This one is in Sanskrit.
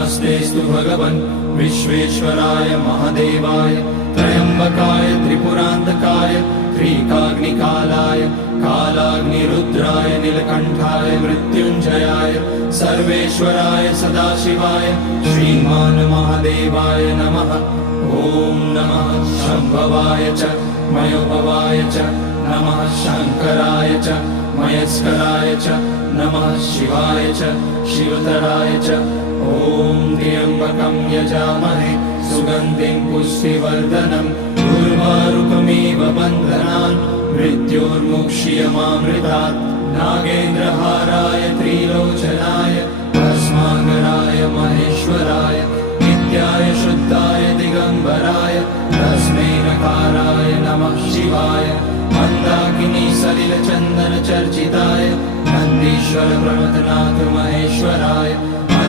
नमस्तेस्तु भगवन् विश्वेश्वराय महादेवाय त्र्यम्बकाय त्रिपुरान्तकाय त्रिकाग्निकालाय कालाग्निरुद्राय नीलकण्ठाय मृत्युञ्जयाय सर्वेश्वराय सदाशिवाय श्रीमान् महादेवाय नमः। ॐ नमः शम्भवाय च मयोभवाय च नमः शङ्कराय च मयस्कराय च नमः शिवाय च शिवतराय च। ॐ त्र्यम्बकं यजामहे सुगन्धिं पुष्टिवर्धनम् उर्वारुकमिव बन्धनान् मृत्योर्मुक्ष्यमामृतात्। नागेन्द्रहाराय त्रिलोचनाय भस्माङ्गराय महेश्वराय नित्याय शुद्धाय दिगम्बराय तस्मै नकाराय नमः शिवाय। मन्दाकिनी सलिलचन्दन चर्चिताय नन्दीश्वर प्रमथनाथ महेश्वराय